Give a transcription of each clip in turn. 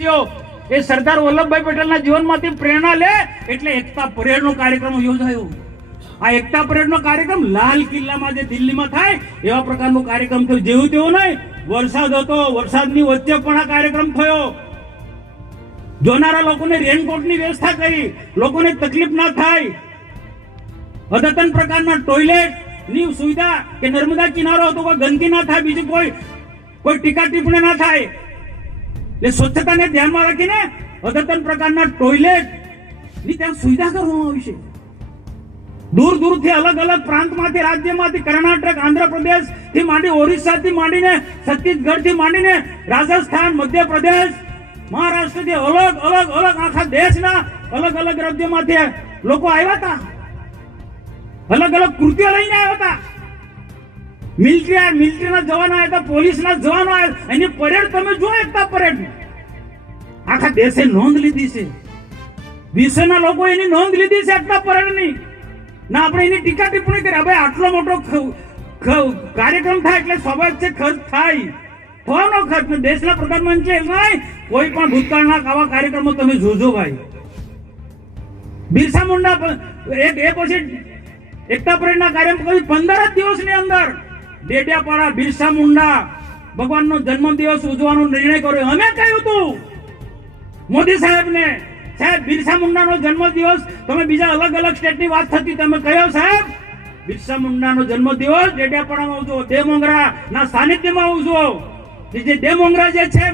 એ સરદાર વલ્લભભાઈ પટેલના જીવનમાંથી પ્રેરણા લે એટલે એકતા પરેડનો કાર્યક્રમ યોજાયો। આ એકતા પરેડનો કાર્યક્રમ લાલ કિલ્લામાં જે દિલ્હીમાં થાય એવા પ્રકારનો કાર્યક્રમ થયો। જેવું તેવું નહીં, વરસાદ હતો, વરસાદની વચ્ચે પણ આ કાર્યક્રમ થયો। જોનારા લોકોને રેનકોટની વ્યવસ્થા કરી, લોકોને તકલીફ ના થાય, અદ્યતન પ્રકારના ટોયલેટની સુવિધા કે નર્મદા કિનારો હતો, કોઈ ગંદકી ના થાય, બીજી કોઈ ટીકા ટિપ્પણી ના થાય, એટલે સ્વચ્છતાને ધ્યાનમાં રાખીને અદ્યતન પ્રકારના ટોયલેટ ની ત્યાં સુવિધા કરવામાં આવી છે। દૂર દૂરથી અલગ અલગ પ્રાંતમાંથી, રાજ્યમાંથી, કર્ણાટક, આંધ્રપ્રદેશ થી માંડી, ઓરિસ્સા થી માંડીને, છત્તીસગઢ થી માંડીને, રાજસ્થાન, મધ્યપ્રદેશ, મહારાષ્ટ્રથી અલગ અલગ આખા દેશના અલગ અલગ રાજ્યોમાંથી લોકો આવ્યા હતા, અલગ અલગ કૃત્યો લઈને આવ્યા હતા। મિલિટરીના જવાનો આવ્યા હતા, પોલીસના જવાનો આવ્યા। એની પરેડ તમે જો, એકતા પરેડ આખા દેશે નોંધ લીધી છે, વિશ્વના લોકો એની નોંધ લીધી છે એકતા પરેડની। ના આપણે એની ટીકા ટિપ્પણી કરી, હવે આટલો મોટો કાર્યક્રમ થાય એટલે સ્વાભાવિક છે ખર્ચ થાય, થવાનો ખર્ચ। દેશના પ્રધાનમંત્રી નહીં, કોઈ પણ ભૂતકાળના આવા કાર્યક્રમો તમે જોજો ભાઈ। બિરસા મુંડા એ પછી એકતા પરેડના કાર્યક્રમ 15 જ દિવસની અંદર ડેડિયાપાડા બિરસા મુંડા ભગવાનનો જન્મદિવસ ઉજવવાનો નિર્ણય કર્યો। અમે કહ્યું હતું મોદી સાહેબને, સાહેબ બિરસા મુંડાનો જન્મદિવસ, તમે બીજા અલગ અલગ સ્ટેટની વાત થતી, તમે કહ્યો સાહેબ બિરસા મુંડાનો જન્મદિવસ ડેડિયાપાડામાં ઉજવો, દેવમોંગરાના સાનિધ્યમાં ઉજવો। જે દેવમોંગરા જે છે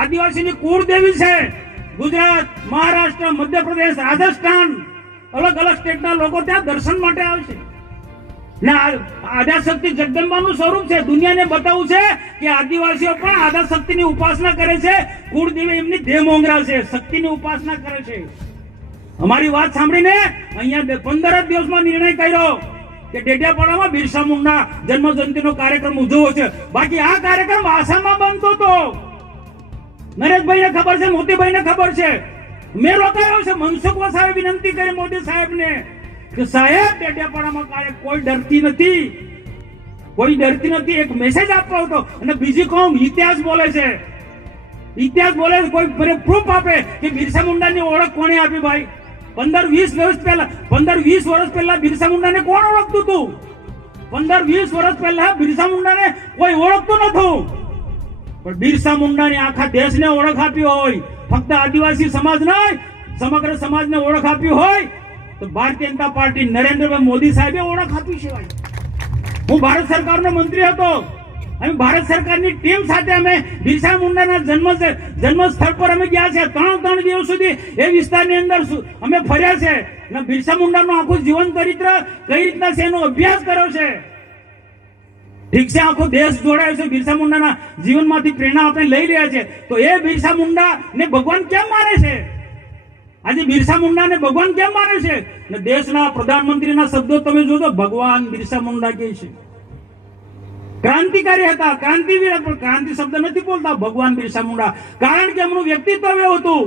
આદિવાસીની કુળદેવી છે, ગુજરાત, મહારાષ્ટ્ર, મધ્યપ્રદેશ, રાજસ્થાન, અલગ અલગ સ્ટેટના લોકો ત્યાં દર્શન માટે આવશે। આદ્યાશક્તિ જગદંબાનું સ્વરૂપ છે, દુનિયાને બતાવવું છે કે આદિવાસીઓ પણ આદ્યાશક્તિની ઉપાસના કરે છે, કુળદેવી એમની દેવમોંગરા છે, શક્તિની ઉપાસના કરે છે। અમારી વાત સાંભળીને અહીંયા 15 દિવસમાં નિર્ણય કર્યો કે ડેડિયાપાડામાં બિરસા મુંડા જન્મ જયંતિનો કાર્યક્રમ ઉજવવો છે। બાકી આ કાર્યક્રમ આસામમાં બનતો હતો, નરેશભાઈને ખબર છે, મોતીભાઈને ખબર છે, મેં રોકાયો છે। મનસુખ વસાવે વિનંતી કરી મોદી સાહેબને કે સાહેબ ડેડિયાપાડામાં કોઈ ડરતી નથી, એક મેસેજ આપવો હતો। અને બીજી કોમ ઇતિહાસ બોલે છે, કોઈ પ્રૂફ આપે કે બિરસા મુંડાની ઓળખ કોણે આપી ભાઈ? 15-20 વર્ષ પહેલા બિરસા મુંડાને કોણ ઓળખતું હતું? 15-20 વર્ષ પહેલા બિરસા મુંડાને કોઈ ઓળખતું નતું, પણ બિરસા મુંડાની આખા દેશને ઓળખ આપી હોય, ફક્ત આદિવાસી સમાજ નહીં, સમગ્ર સમાજને ઓળખ આપી હોય તો ભારતીય જનતા પાર્ટી નરેન્દ્રભાઈ મોદી સાહેબે ઓળખ આપી છે ભાઈ। હું ભારત સરકારનો મંત્રી હતો, અમે ભારત સરકારની ટીમ સાથે અમે બિરસા મુંડાના જન્મ સ્થળ પર અમે ગયા છે। 3 દિવસ સુધી એ વિસ્તારની અંદર અમે ફર્યા છે અને બિરસા મુંડાનું આખું જીવન ચરિત્ર કઈ રીતના છે એનો અભ્યાસ કર્યો છે। ઠીક છે, આખો દેશ જોડાયો છે, બિરસા મુંડાના જીવનમાંથી પ્રેરણા આપણે લઈ રહ્યા છે, તો એ બિરસા મુંડા ને ભગવાન કેમ માને છે? આજે બિરસા મુંડાને ભગવાન કેમ માને છે? ને દેશના પ્રધાનમંત્રીના શબ્દો તમે જોજો, ભગવાન બિરસા મુંડા કહે છે। ક્રાંતિકારી હતા, ક્રાંતિવીર, પણ ક્રાંતિ શબ્દ નથી બોલતા ભગવાન બિરસા મુંડા, કારણ કે એમનું વ્યક્તિત્વ એવું હતું।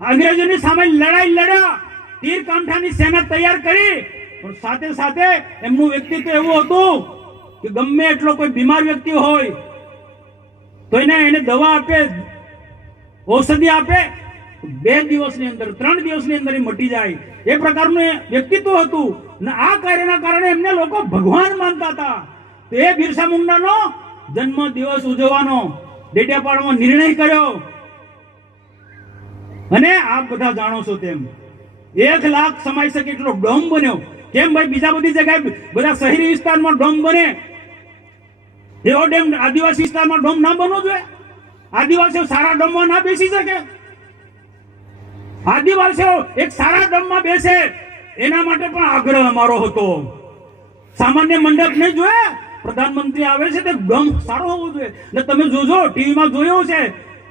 અંગ્રેજોની સામે લડાઈ લડ્યા, તીર કાંઠાની સેના તૈયાર કરી, પણ સાથે સાથે એમનું વ્યક્તિત્વ એવું હતું કે ગમે એટલો કોઈ બીમાર વ્યક્તિ હોય તો એને દવા આપે, ઔષધિ આપે, 2 દિવસની અંદર, 3 દિવસની અંદર એ મટી જાય, એ પ્રકારનું વ્યક્તિત્વ હતું। ને આ કાર્યના કારણે એમને લોકો ભગવાન માનતા હતા। તો એ બિરસા મુંડાનો જન્મ દિવસ ઉજવવાનો ડેડિયાપાડામાં નિર્ણય કર્યો। અને આપ બધા જાણો છો તેમ 1 લાખ સમાઈ શકે એટલો ડોમ બન્યો। કેમ ભાઈ બીજા બધી જગ્યાએ બધા શહેરી વિસ્તારમાં ડોમ બને, એવો ડેમ આદિવાસી વિસ્તારમાં ડોમ ના બનવો જોઈએ? આદિવાસીઓ સારા ડોમમાં ના બેસી શકે? આદિવાસીઓ એક સારા ડોમમાં બેસે એના માટે પણ આગ્રહ અમારો હતો। સામાન્ય મંડપ નહીં જોઈએ, પ્રધાનમંત્રી આવે છે તે ડોમ સારો હોવો જોઈએ। ને તમે જોજો, ટીવીમાં જોયો છે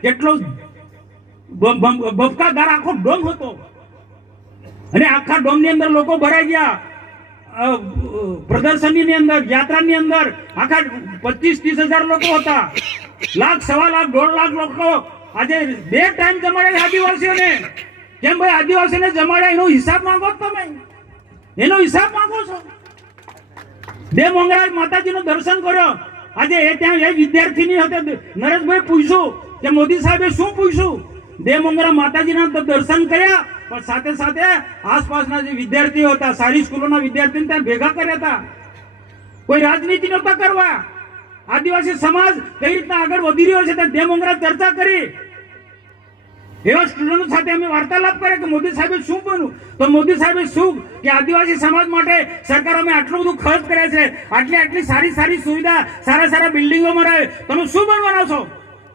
કેટલો બફકાદાર આખો ડોમ હતો, અને આખા ડોમની અંદર લોકો ભરાઈ ગયા। પ્રદર્શનની અંદર, યાત્રાની અંદર આખા 25-30 હજાર લોકો હતા, 1 લાખ, 1.25 લાખ, 1.5 લાખ લોકો આજે 2 ટાઈમ જમાડે આદિવાસીઓને। કેમ ભાઈ આદિવાસીને જમાડ્યા એનો હિસાબ માંગો તમે? એનો હિસાબ માંગો છો? દેવમોંગરા માતાજીનું દર્શન કર્યો, આજે એ ત્યાં એ વિદ્યાર્થીની હતી, નરેશભાઈ પૂછ્યું કે મોદી સાહેબે શું પૂછ્યું? દેવમંગરા માતાજીના તો દર્શન કર્યા, પણ સાથે સાથે આસપાસના જે વિદ્યાર્થીઓ હતા, સારી સ્કૂલોના વિદ્યાર્થીઓને ત્યાં ભેગા કર્યા હતા. કોઈ રાજનીતિ નહોતા કરવા. આદિવાસી સમાજ કઈ રીતના આગળ વધી રહ્યો છે તે દેવમંગરા ચર્ચા કરી. એવા સ્ટુડન્ટો સાથે અમે વાર્તાલાપ કર્યા કે મોદી સાહેબે શું બન્યું, તો મોદી સાહેબે શું કે આદિવાસી સમાજ માટે સરકાર અમે આટલું બધું ખર્ચ કર્યા છે, આટલી સારી સુવિધા, સારા બિલ્ડિંગોમાં રહે, તમે શું બનવાના છો?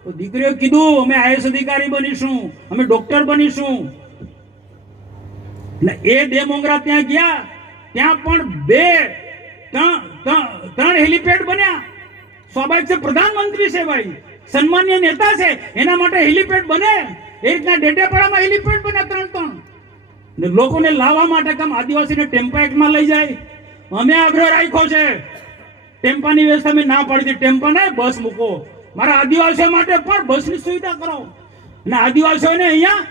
તો દીકરીઓ કીધું અમે IAS અધિકારી બનીશું, અમે ડોક્ટર બનીશું. એ દેવમંગરા ત્યાં ગયા, ત્યાં પણ 2-3 હેલિપેડ બન્યા. સ્વાભાવિક છે, પ્રધાનમંત્રી છે ભાઈ, સન્માનીય નેતા છે, એના માટે હેલિપેડ બને. એ રીતના ડેડિયાપાડામાં હેલિપેડ બન્યા 3 ને લોકોને લાવવા માટે કામ આદિવાસીને ટેમ્પા એક્ટમાં લઈ જાય. અમે આગ્રહ રાખ્યો છે, ટેમ્પાની વ્યવસ્થા અમે ના પાડી, ટેમ્પા ને બસ મૂકો, મારા આદિવાસીઓ માટે પણ બસની સુવિધા કરો. અને આદિવાસીઓને અહીંયા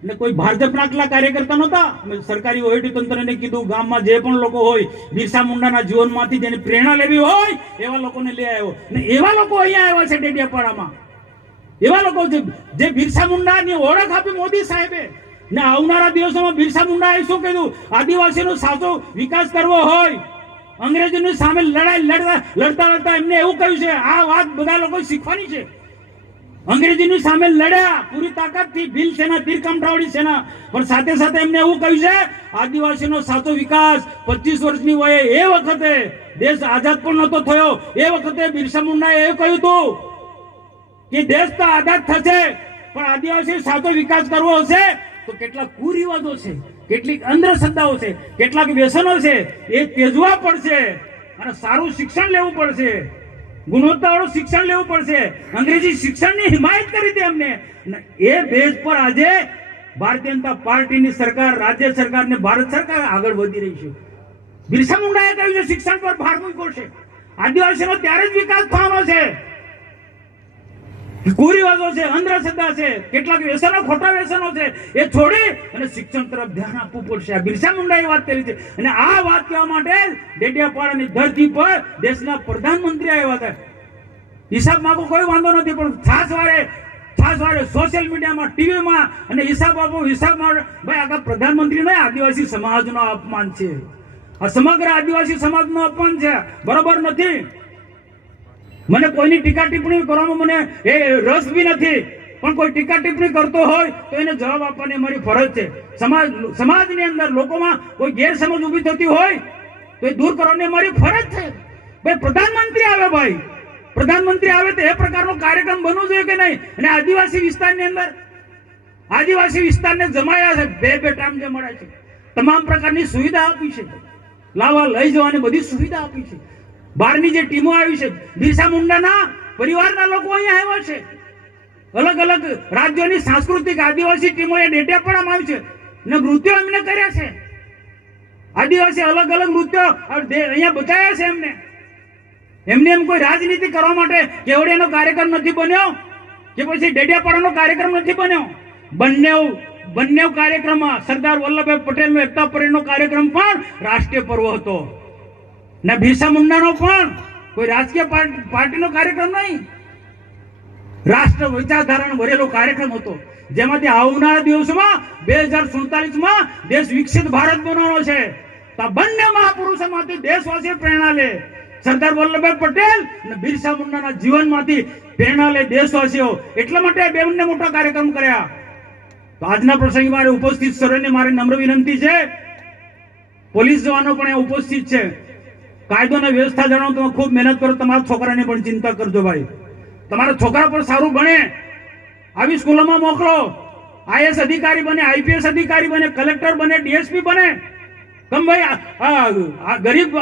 એટલે કોઈ ભાજપના આટલા કાર્યકર્તા નહોતા. સરકારી વહીવટી તંત્રને કીધું ગામમાં જે પણ લોકો હોય બિરસા મુંડાના જીવનમાંથી જેને પ્રેરણા લેવી હોય એવા લોકોને લઈ આવ્યો. ને એવા લોકો અહીંયા આવ્યા છે ડેડિયાપાડામાં. એવા લોકો જે બિરસા મુંડાની ઓળખ આપી મોદી સાહેબે. ને આવનારા દિવસોમાં બિરસા મુંડાએ શું કીધું, આદિવાસીનો સાચો વિકાસ કરવો હોય, અંગ્રેજોની સામે લડતા એમને એવું કહ્યું છે. આ વાત બધા લોકો શીખવાની છે. અંગ્રેજીની સામે લડ્યા પૂરી તાકાતથી, ભીલ સેના, તીરકામઠાવાળી સેના, પણ સાથે સાથે એમને એવું કહ્યું છે આદિવાસીનો સાચો વિકાસ 25 વર્ષની વયે, એ વખતે દેશ આઝાદ પણ નહોતો થયો, એ વખતે બિરસા મુંડાએ એવું કહ્યું હતું કે દેશ તો આઝાદ થશે પણ આદિવાસી સાચો વિકાસ કરવો હશે તો કેટલાક કુરિવાજો છે, કેટલીક અંધશ્રદ્ધાઓ છે, કેટલાક વ્યસનો છે, એ ત્યજવા પડશે અને સારું શિક્ષણ લેવું પડશે, ગુણવત્તાવાળું શિક્ષણ લેવું પડશે. અંગ્રેજી શિક્ષણની હિમાયત કરી હતી અમને. એ બેઝ પર આજે ભારતીય જનતા પાર્ટીની સરકાર, રાજ્ય સરકાર ને ભારત સરકાર આગળ વધી રહી છે. બિરસા મુંડાએ કહ્યું છે શિક્ષણ પર ભાર મૂક્યો છે. આદિવાસીનો ત્યારે જ વિકાસ થવાનો છે. કુરિવાજો છે, અંધશ્રદ્ધા છે, કેટલાક વ્યસનો, ખોટા વ્યસનો છે, એ છોડી અને શિક્ષણ તરફ ધ્યાન આપવું પડશે. આ બિરસા મુંડાએ વાત કરી છે. અને આ વાત કહેવા માટે ડેડિયાપાડાની ધરતી પર દેશના પ્રધાનમંત્રી આવ્યા હતા. હિસાબ માંગો કોઈ વાંધો નથી, પણ ખાસ વારે સોશિયલ મીડિયામાં, ટીવીમાં અને હિસાબ આપો, હિસાબમાં ભાઈ આખા પ્રધાનમંત્રી નહીં, આદિવાસી સમાજનો અપમાન છે. આ સમગ્ર આદિવાસી સમાજનું અપમાન છે, બરોબર નથી. મને કોઈની ટીકા ટિપ્પણી કરવામાં મને એ રસ બી નથી, પણ કોઈ ટીકા ટિપ્પણી કરતો હોય તો એને જવાબ આપવાની અમારી ફરજ છે. સમાજની અંદર લોકોમાં કોઈ ગેરસમજ ઊભી થતી હોય તો એ દૂર કરવાની અમારી ફરજ છે. ભાઈ પ્રધાનમંત્રી આવે, ભાઈ પ્રધાનમંત્રી આવે તો એ પ્રકારનો કાર્યક્રમ બનવો જોઈએ કે નહીં? અને આદિવાસી વિસ્તારની અંદર આદિવાસી વિસ્તારને જમાયા છે, બે ટાઈમ જે મળે છે, તમામ પ્રકારની સુવિધા આપી છે, લાવવા લઈ જવાની બધી સુવિધા આપી છે. બહારની જે ટીમો આવી છે, બિરસા મુંડાના પરિવારના લોકો અહીંયા આવ્યા છે. અલગ અલગ રાજ્યોની સાંસ્કૃતિક આદિવાસી ટીમોએ ડેડિયાપાડામાં આવી છે ને નૃત્યો એમને કર્યા છે. આદિવાસી અલગ અલગ નૃત્યો અહીંયા બતાવ્યા છે એમને એમ કોઈ રાજનીતિ કરવા માટે કેવડિયાનો કાર્યક્રમ નથી બન્યો કે પછી ડેડિયાપાડાનો કાર્યક્રમ નથી બન્યો. બંને કાર્યક્રમમાં સરદાર વલ્લભભાઈ પટેલનો એકતા પરેડનો કાર્યક્રમ પણ રાષ્ટ્રીય પર્વ હતો ને બિરસા મુંડાનો પણ કોઈ રાજકીય પાર્ટીનો કાર્યક્રમ નહીં, રાષ્ટ્ર વિચારધારાનો ભરેલો કાર્યક્રમ હતો, જેમાંથી આવનારા દિવસોમાં 2047માં દેશ વિકસિત ભારત બનાવવાનો છે. તો બંને મહાપુરુષોમાંથી દેશવાસીઓ પ્રેરણા લે. સરદાર વલ્લભભાઈ પટેલ અને બિરસા મુંડાના જીવનમાંથી પ્રેરણા લે દેશવાસીઓ. એટલા માટે બંને મોટા કાર્યક્રમ કર્યા. તો આજના પ્રસંગે મારે ઉપસ્થિત સર્વેને મારી નમ્ર વિનંતી છે, પોલીસ જવાનો પણ ઉપસ્થિત છે, કાયદોની વ્યવસ્થા જાણો, તમે ખૂબ મહેનત કરો, તમારા છોકરાને પણ ચિંતા કરજો ભાઈ. તમારા છોકરા પણ સારું ભણે, આવી સ્કૂલોમાં મોકલો, IAS અધિકારી બને, IPS અધિકારી બને, કલેક્ટર બને, DSP બને. કેમ ભાઈ ગરીબ